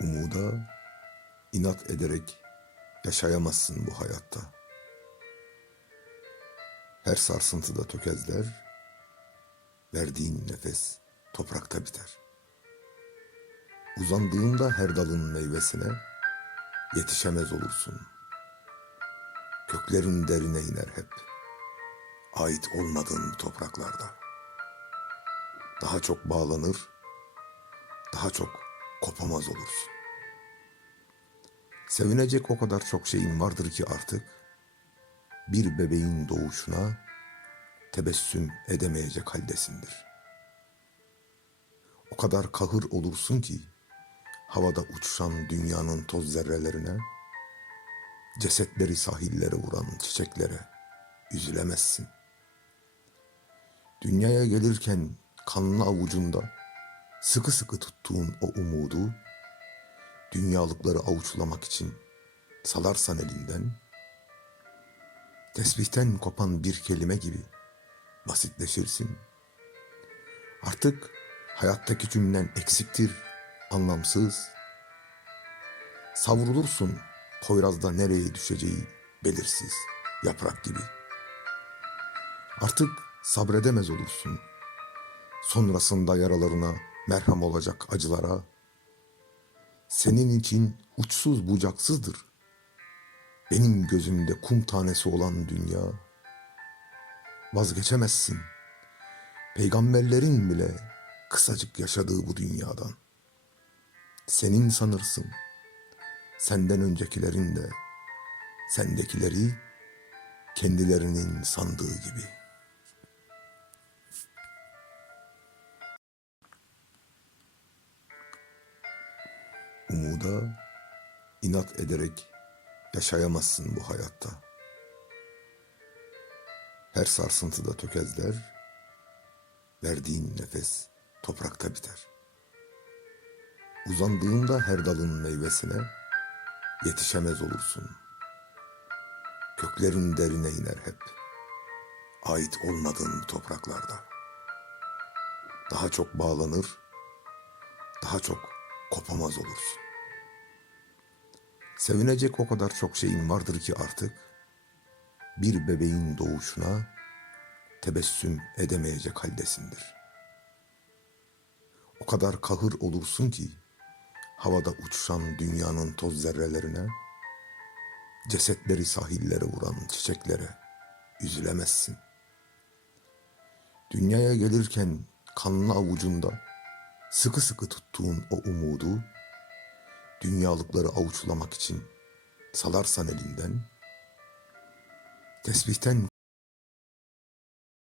Umuda inat ederek yaşayamazsın bu hayatta. Her sarsıntıda tökezler, verdiğin nefes toprakta biter. Uzandığında her dalın meyvesine yetişemez olursun. Köklerin derine iner hep. Ait olmadığın topraklarda. Daha çok bağlanır, daha çok kopamaz olursun. Sevinecek o kadar çok şeyin vardır ki artık bir bebeğin doğuşuna tebessüm edemeyecek haldesindir. O kadar kahır olursun ki havada uçuşan dünyanın toz zerrelerine, cesetleri sahillere vuran çiçeklere üzülemezsin. Dünyaya gelirken kanlı avucunda sıkı sıkı tuttuğun o umudu, dünyalıkları avuçlamak için salarsan elinden, tesbihten kopan bir kelime gibi basitleşirsin. Artık hayattaki cümlen eksiktir, anlamsız. Savrulursun Poyraz'da nereye düşeceği belirsiz, yaprak gibi. Artık sabredemez olursun. Sonrasında yaralarına merhem olacak acılara. Senin için uçsuz bucaksızdır. Benim gözümde kum tanesi olan dünya. Vazgeçemezsin. Peygamberlerin bile kısacık yaşadığı bu dünyadan. Senin sanırsın. Senden öncekilerin de sendekileri kendilerinin sandığı gibi. Umuda inat ederek yaşayamazsın bu hayatta. Her sarsıntıda tökezler, verdiğin nefes toprakta biter. Uzandığında her dalın meyvesine yetişemez olursun. Köklerin derine iner hep. Ait olmadığın topraklarda. Daha çok bağlanır, daha çok kopamaz olursun. Sevinecek o kadar çok şeyin vardır ki artık bir bebeğin doğuşuna tebessüm edemeyecek haldesindir. O kadar kahır olursun ki havada uçuşan dünyanın toz zerrelerine, cesetleri sahillere vuran çiçeklere üzülemezsin. Dünyaya gelirken kanlı avucunda sıkı sıkı tuttuğun o umudu, dünyalıkları avuçlamak için salarsan elinden, tesbihten